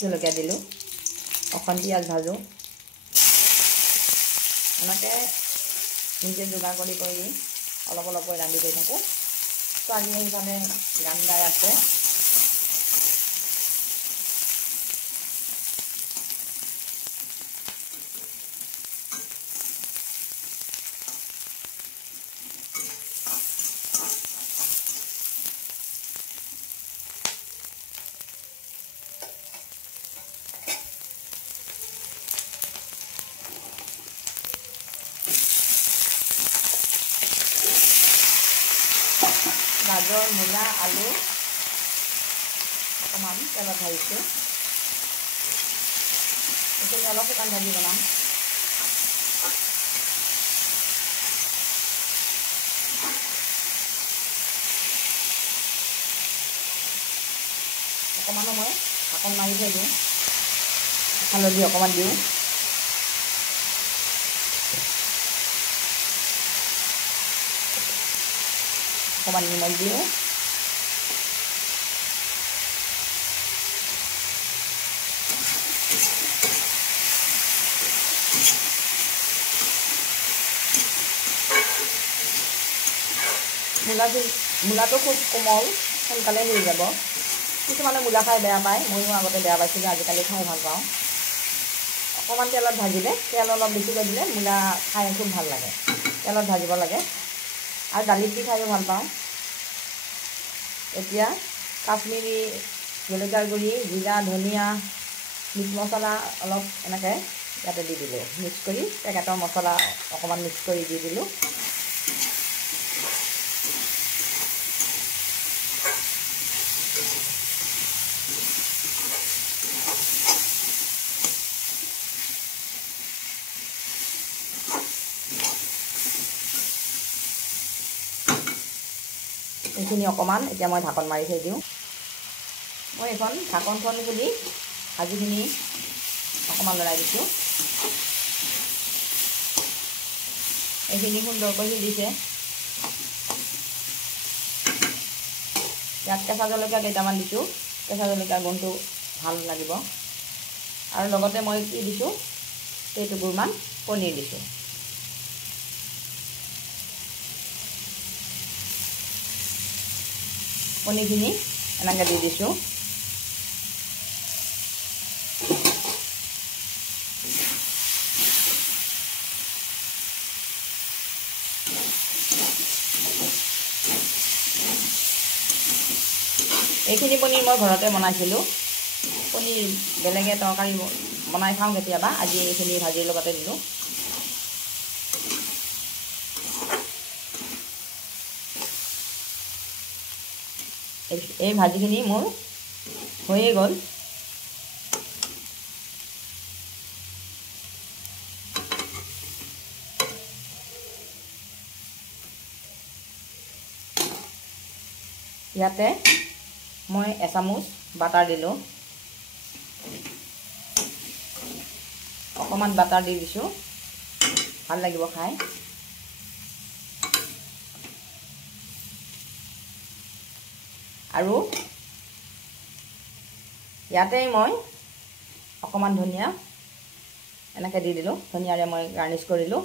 জলকীয়া দিলোঁ অকণ পিঁয়াজ ভাজোঁ এনেকৈ নিজে যোগাৰ কৰি অলপ অলপকৈ ৰান্ধি গৈ থাকোঁ ছোৱালীয়ে সেইফালে গান গাই আছে গাজৰ মূলা আলু অকণমান তেলত ভাজিছোঁ এইখিনি অলপ শুকান ভাজি বনাম অকণমান সময় ঢাকন মাৰি থৈ দিওঁ হালধি অকণমান দিওঁ অকণমান নিমখ দিওঁ মূলাটো খুব কোমল সোনকালে হৈ যাব কিছুমানে মূলা খাই বেয়া পায় ময়ো আগতে বেয়া পাইছিলোঁ আজিকালি খাই ভাল পাওঁ অকণমান তেলত ভাজিলে তেল অলপ বেছিকৈ দিলে মূলা খাই খুব ভাল লাগে তেলত ভাজিব লাগে আৰু দালিত দি খাইও ভাল পাওঁ এতিয়া কাশ্মীৰী জলকীয়াৰ গুড়ি জিৰা ধনিয়া মিট মছলা অলপ এনেকৈ ইয়াতে দি দিলোঁ মিক্স কৰি পেকেটৰ মছলা অকণমান মিক্স কৰি দি দিলোঁ এইখিনি অকণমান এতিয়া মই ঢাকন মাৰি থৈ দিওঁ মই এখন ঢাকনখন খুলি ভাজিখিনি অকণমান লৰাই দিছোঁ এইখিনি সুন্দৰকৈ সিজিছে ইয়াত কেঁচা জলকীয়া কেইটামান দিছোঁ কেঁচা জলকীয়াৰ গোন্ধটো ভাল লাগিব আৰু লগতে মই কি দিছোঁ কেইটুকুৰমান পনীৰ দিছোঁ পনীৰখিনি এনেকৈ দি দিছোঁ এইখিনি পনীৰ মই ঘৰতে বনাইছিলোঁ পনীৰ বেলেগে তৰকাৰী বনাই খাওঁ কেতিয়াবা আজি এইখিনি ভাজিৰ লগতে দিলোঁ এই ভাজিখিনি মোৰ হৈয়ে গ'ল ইয়াতে মই এচামুচ বাটাৰ দিলোঁ অকণমান বাটাৰ দি দিছোঁ ভাল লাগিব খাই আৰু ইয়াতে মই অকণমান ধনিয়া এনেকৈ দি দিলোঁ ধনিয়াৰে মই গাৰ্নিছ কৰিলোঁ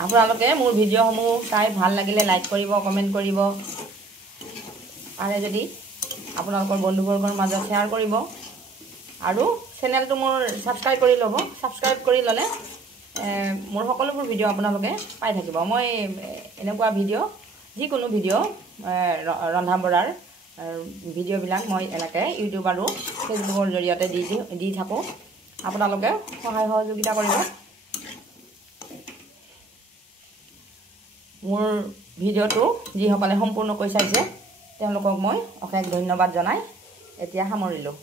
আপোনালোকে মোৰ ভিডিঅ'সমূহ চাই ভাল লাগিলে লাইক কৰিব কমেণ্ট কৰিব পাৰে যদি আপোনালোকৰ বন্ধুবৰ্গৰ মাজত শ্বেয়াৰ কৰিব আৰু চেনেলটো মোৰ ছাবস্ক্ৰাইব কৰি ল'ব ছাবস্ক্ৰাইব কৰি ল'লে মোৰ সকলোবোৰ ভিডিঅ' আপোনালোকে পাই থাকিব মই এনেকুৱা ভিডিঅ' যিকোনো ভিডিঅ' ৰন্ধা বঢ়াৰ ভিডিঅ'বিলাক মই এনেকৈ ইউটিউব আৰু ফেচবুকৰ জৰিয়তে দি থাকোঁ আপোনালোকে সহায় সহযোগিতা কৰিব মোৰ ভিডিঅ'টো যিসকলে সম্পূৰ্ণকৈ চাইছে তেওঁলোকক মই অশেষ ধন্যবাদ জনাই এতিয়া সামৰিলোঁ